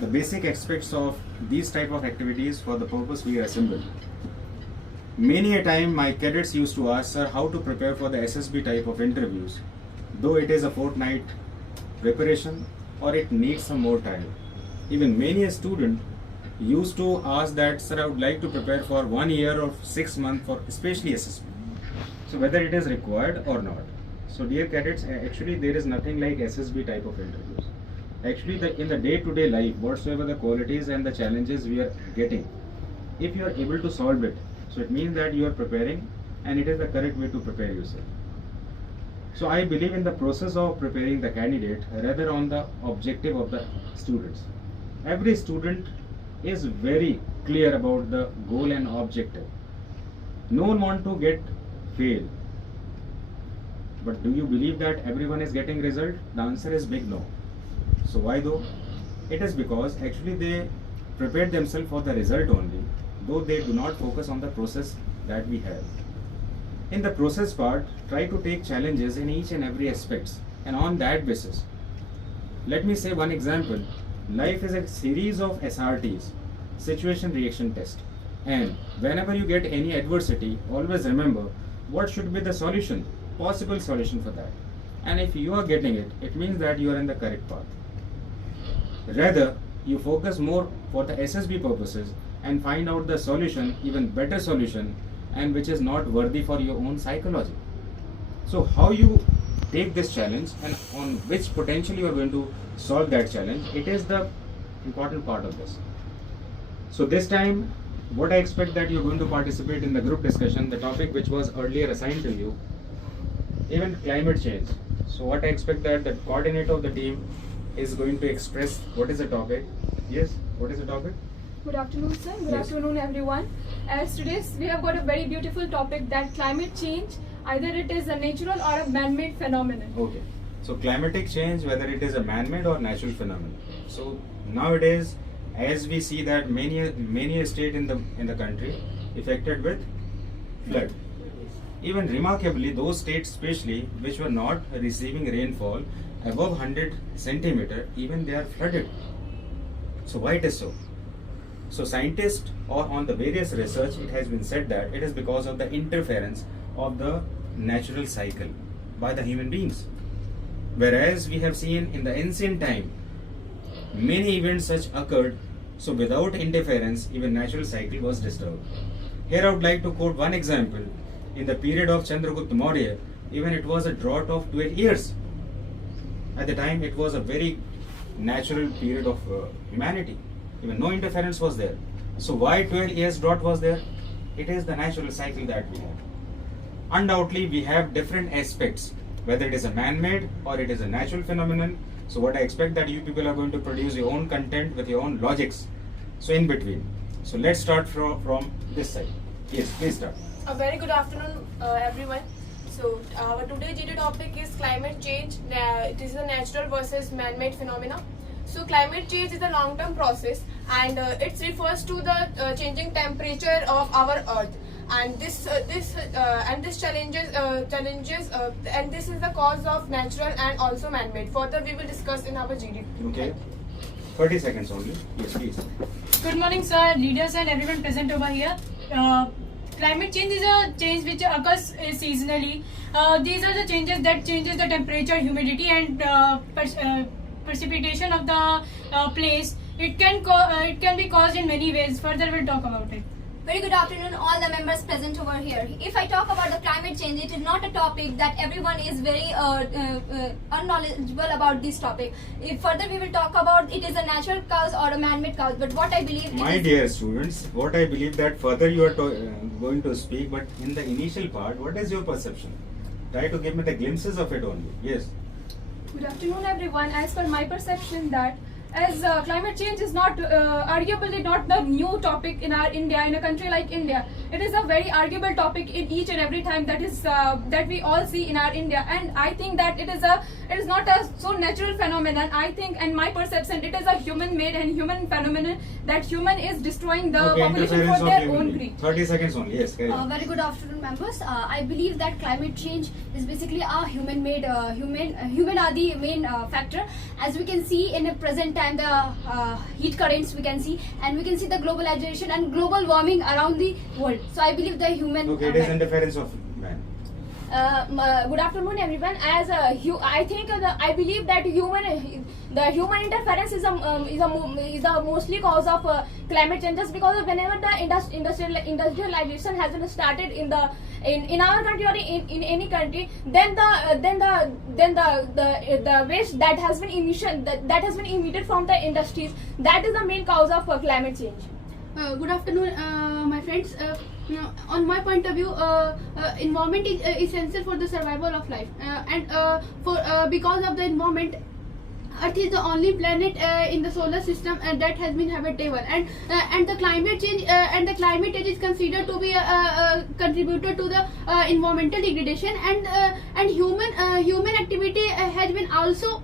the basic aspects of these type of activities for the purpose we assemble. Many a time my cadets used to ask, sir, how to prepare for the SSB type of interviews, though it is a fortnight preparation or it needs some more time. Even many a student used to ask that, sir, I would like to prepare for 1 year or 6 months for especially SSB. So whether it is required or not. So dear cadets, actually there is nothing like SSB type of interviews. Actually in the day-to-day life, whatsoever the qualities and the challenges we are getting, if you are able to solve it, so it means that you are preparing and it is the correct way to prepare yourself. So I believe in the process of preparing the candidate rather on the objective of the students. Every student is very clear about the goal and objective. No one wants to get fail. But do you believe that everyone is getting result? The answer is big no. So why though? It is because actually they prepared themselves for the result only, though they do not focus on the process that we have. In the process part, try to take challenges in each and every aspects, and on that basis. Let me say one example. Life is a series of SRTs, situation reaction test. And whenever you get any adversity, always remember what should be the solution, possible solution for that. And if you are getting it, it means that you are in the correct path. Rather, you focus more for the SSB purposes and find out the solution, even better solution, and which is not worthy for your own psychology. So how you take this challenge and on which potential you are going to solve that challenge, it is the important part of this. So this time, what I expect that you're going to participate in the group discussion, the topic which was earlier assigned to you, even climate change. So what I expect that the coordinator of the team is going to express what is the topic. Yes, what is the topic? Good afternoon, sir. Good Yes. afternoon, everyone. As today we have got a very beautiful topic that climate change, either it is a natural or a man-made phenomenon. Okay. So climatic change, whether it is a man-made or natural phenomenon. So nowadays, as we see that many state in the country affected with flood. Even remarkably, those states especially which were not receiving rainfall above 100 centimeter, even they are flooded. So why it is so? So scientists or on the various research, it has been said that it is because of the interference of the natural cycle by the human beings. Whereas we have seen in the ancient time, many events such occurred, so without interference, even natural cycle was disturbed. Here I would like to quote one example. In the period of Chandragupta Maurya, even it was a drought of 12 years. At the time, it was a very natural period of humanity. Even no interference was there. So why 12 years drought was there? It is the natural cycle that we have. Undoubtedly, we have different aspects, whether it is a man-made or it is a natural phenomenon. So what I expect that you people are going to produce your own content with your own logics. So in between. So let's start from this side. Yes, please start. A very good afternoon, everyone. So our today's GD topic is climate change. It is a natural versus man-made phenomena. So climate change is a long-term process, and it refers to the changing temperature of our Earth. And this challenges and this is the cause of natural and also man-made. Further, we will discuss in our GD. Okay. 30 seconds only. Yes, please. Good morning, sir, leaders and everyone present over here. Climate change is a change which occurs seasonally. These are the changes that changes the temperature, humidity, and precipitation of the place. It can be caused in many ways. Further, we'll talk about it. Very good afternoon, all the members present over here. If I talk about the climate change, it is not a topic that everyone is very unknowledgeable about this topic. If further we will talk about it is a natural cause or a man-made cause, but what I believe My dear students, what I believe that further you are going to speak, but in the initial part, what is your perception? Try to give me the glimpses of it only. Yes. Good afternoon, everyone. As per my perception that as climate change is not arguably not the new topic in our India, in a country like India. it is a very arguable topic in each and every time that we all see in our India. And I think that it is not a so natural phenomenon. I think, and my perception, it is a human made and human phenomenon, that human is destroying the population interference for of their human own being. greed. 30 seconds only. Yes, carry on. Very good afternoon, members. I believe that climate change is basically a human-made, human are the main factor. As we can see in the present time, the heat currents we can see, and we can see the globalization and global warming around the world. So I believe the human. Okay, it is interference of man. Good afternoon, everyone. I think I believe that the human interference is the mostly cause of climate changes, because whenever the industrialization has been started in our country or in any country, then the waste that has been emitted from the industries, that is the main cause of climate change. Good afternoon, my friends. On my point of view, environment is essential for the survival of life, because of the environment, Earth is the only planet in the solar system that has been habitable, and the climate change is considered to be a contributor to the environmental degradation, and human activity has been also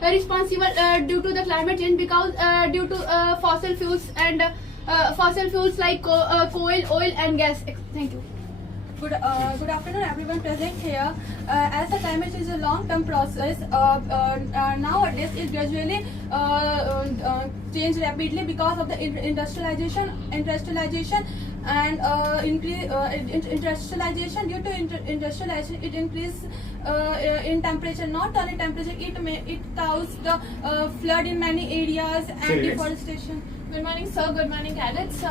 responsible due to the climate change, because due to fossil fuels like coal, oil and gas. Thank you. Good afternoon, everyone present here. As the climate change is a long-term process, nowadays it gradually changed rapidly because of the industrialization and industrialization. Due to industrialization, it increase in temperature. Not only temperature, it causes the flood in many areas and Serious. deforestation. Good morning, sir. Good morning, cadets.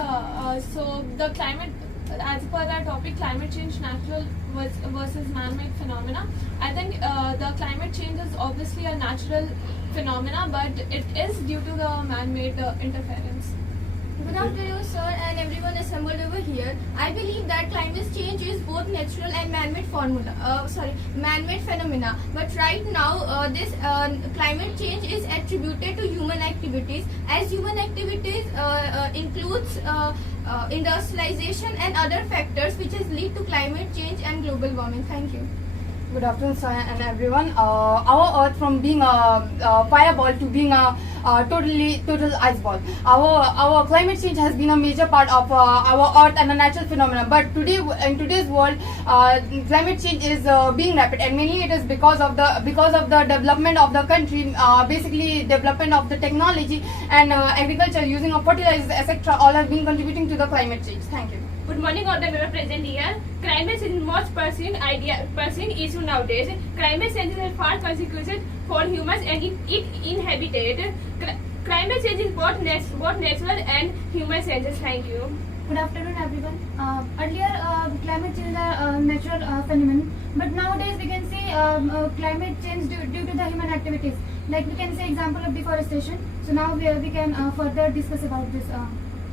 So the climate, as per our topic, climate change, natural versus man-made phenomena. I think the climate change is obviously a natural phenomena, but it is due to the man-made interference. Good afternoon, sir, and everyone assembled over here. I believe that climate change is both natural and man-made phenomena. But right now, this climate change is attributed to human activities, as human activities includes industrialization and other factors which has lead to climate change and global warming. Thank you. Good afternoon, sir, and everyone. Our Earth, from being a fireball to being a total ice ball. Our climate change has been a major part of our Earth and a natural phenomenon. But today, in today's world, climate change is being rapid, and mainly it is because of the development of the country, basically development of the technology and agriculture, using of fertilizers, etc. All have been contributing to the climate change. Thank you. Good morning, all the members present here. Climate change is most pursuing issue nowadays. Climate change is far consequences for humans and it inhabited. Climate change is both natural and human changes. Thank you. Good afternoon, everyone. Earlier, climate change is a natural phenomenon, but nowadays we can see climate change due to the human activities. Like we can say example of deforestation. So now we can further discuss about this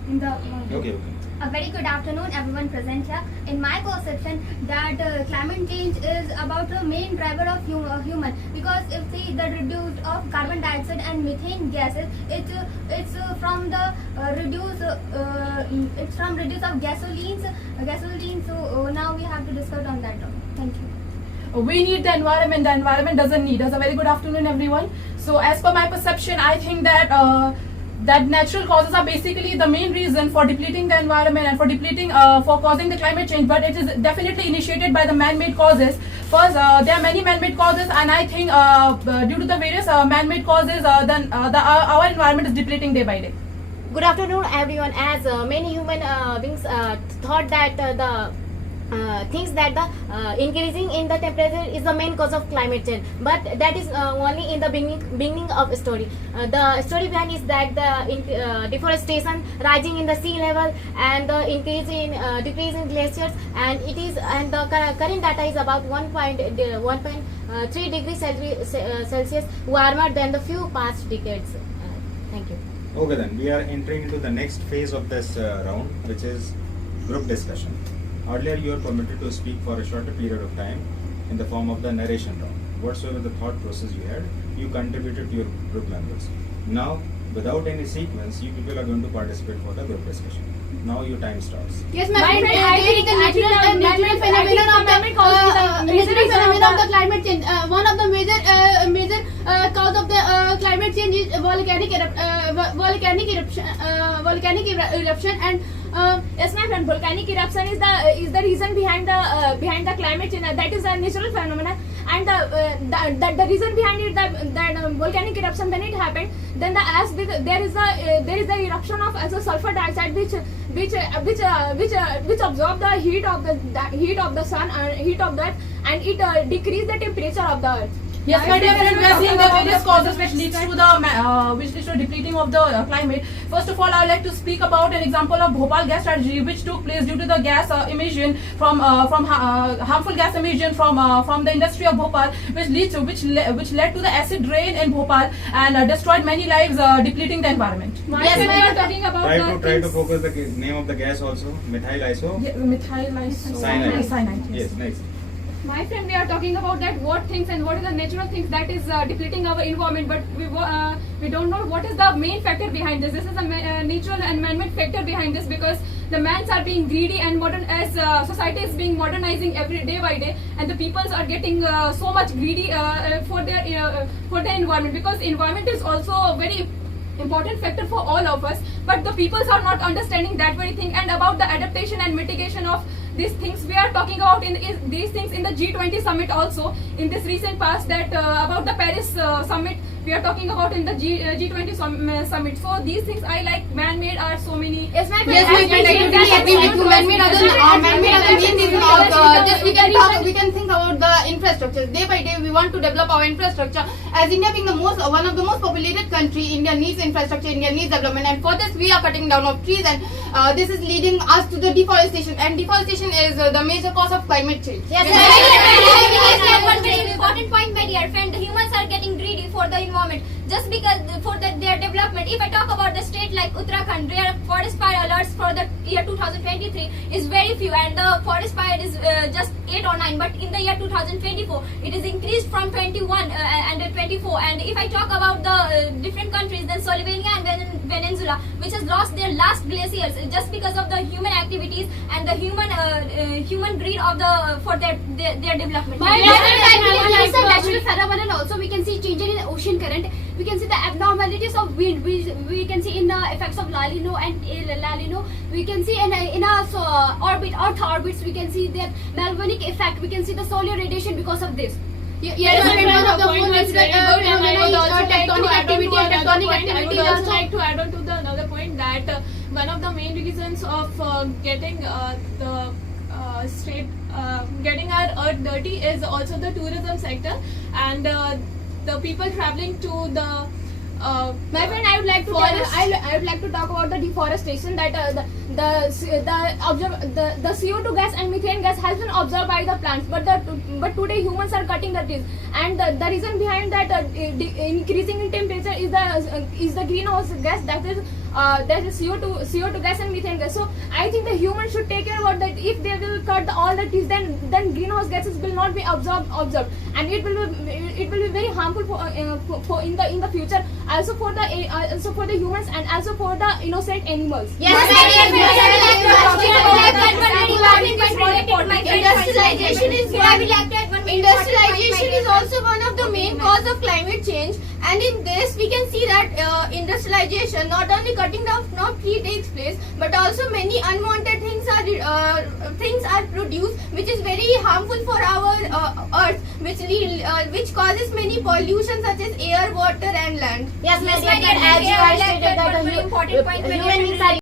in the. Okay. A very good afternoon, everyone present here. In my perception, that climate change is about the main driver of human, because if the reduce of carbon dioxide and methane gases, it's from reduce of gasoline. So now we have to discuss on that. Thank you. We need the environment doesn't need us. A very good afternoon, everyone. So as per my perception, I think that that natural causes are basically the main reason for depleting the environment and for causing the climate change, but it is definitely initiated by the man-made causes. First, there are many man-made causes, and I think due to the various man-made causes, then our environment is depleting day by day. Good afternoon, everyone. As many human beings thought that the thinks that the increasing in the temperature is the main cause of climate change, but that is only in the beginning of story. The story behind is that the deforestation, rising in the sea level, and the decrease in glaciers, and the current data is about 1.3 degrees Celsius warmer than the few past decades. Thank you. Okay, then we are entering into the next phase of this round, which is group discussion. Earlier, you were permitted to speak for a shorter period of time in the form of the narration round. Whatsoever the thought process you had, you contributed to your group members. Now, Without any sequence, you people are going to participate for the group discussion. Now your time starts. Yes, My ma'am. friend, I think Natural phenomenon of the climate change. One of the major cause of the climate change is volcanic eruption and. Yes, my friend. Volcanic eruption is the reason behind the climate change. That is a natural phenomenon, and the reason behind it that volcanic eruption, when it happened, then there is the eruption of also sulfur dioxide which absorb the heat of the sun and heat of the earth, and it decrease the temperature of the earth. Yes, my dear friend, we are seeing the various causes which leads to the depleting of the climate. First of all, I would like to speak about an example of Bhopal gas tragedy, which took place due to the gas emission from harmful gas emission from the industry of Bhopal, which led to the acid rain in Bhopal and destroyed many lives, depleting the environment. Yes, we are talking about Try to focus the name of the gas also. Methyl iso. Yeah, methyl Cyanide. Yes, nice. My friend, we are talking about that what things and what is the natural things that is depleting our environment, but we don't know what is the main factor behind this. This is a natural and man-made factor behind this, because the mans are being greedy and modern as society is being modernizing every day by day, and the peoples are getting so much greedy for their environment, because environment is also a very important factor for all of us, but the peoples are not understanding that very thing. And about the adaptation and mitigation of these things, we are talking about these things in the G20 summit also in this recent past, that about the Paris summit we are talking about in the G20 summit. So these things I like man-made are so many. Yes, my friend, I totally agree with you. Man-made are the main reason of this. We can think about the infrastructure. Day by day, we want to develop our infrastructure. As India being one of the most populated country, India needs infrastructure. India needs development, and for this, we are cutting down of trees, and this is leading us to the deforestation. And deforestation is the major cause of climate change. Yes, one very important point, my dear friend. The humans are getting greedy for the environment just because for their development. If I talk about the state like Uttarakhand, where forest fire alerts for the year 2023 is very few, and the forest fire is just 8 or 9. But in the year 2024, it is increased from 21 and 24. And if I talk about the different countries, then Slovenia and Venezuela, which has lost their last glaciers just because of the human activities and the human greed of for their development. Natural phenomenon also, we can see changes in the ocean current. We can see the abnormalities of wind. We can see in the effects of La Nina and La Nina. We can see in our Earth orbits. We can see the galvanic effect. We can see the solar radiation because of this. Yes, one of the most tectonic activity. I would also like to add on to the another point that one of the main reasons of getting getting our earth dirty is also the tourism sector, and the people traveling to the my friend, I would like to talk about the deforestation, that the CO2 gas and methane gas has been absorbed by the plants, but today humans are cutting the trees, and the reason behind that increasing in temperature is the greenhouse gas, that is CO2 gas and methane gas. So I think the humans should take care about that. If they will cut all the trees, then greenhouse gases will not be absorbed, and it will be very harmful for in the future, also for the humans and also for the innocent animals. Industrialization is also one of the main cause of climate change, and in this we can see that industrialization not only cutting down of tree takes place, but also many unwanted things are produced, which is very harmful for our earth, which causes many pollution such as air, water, and land. Yes, my dear, as you are stated that the human beings are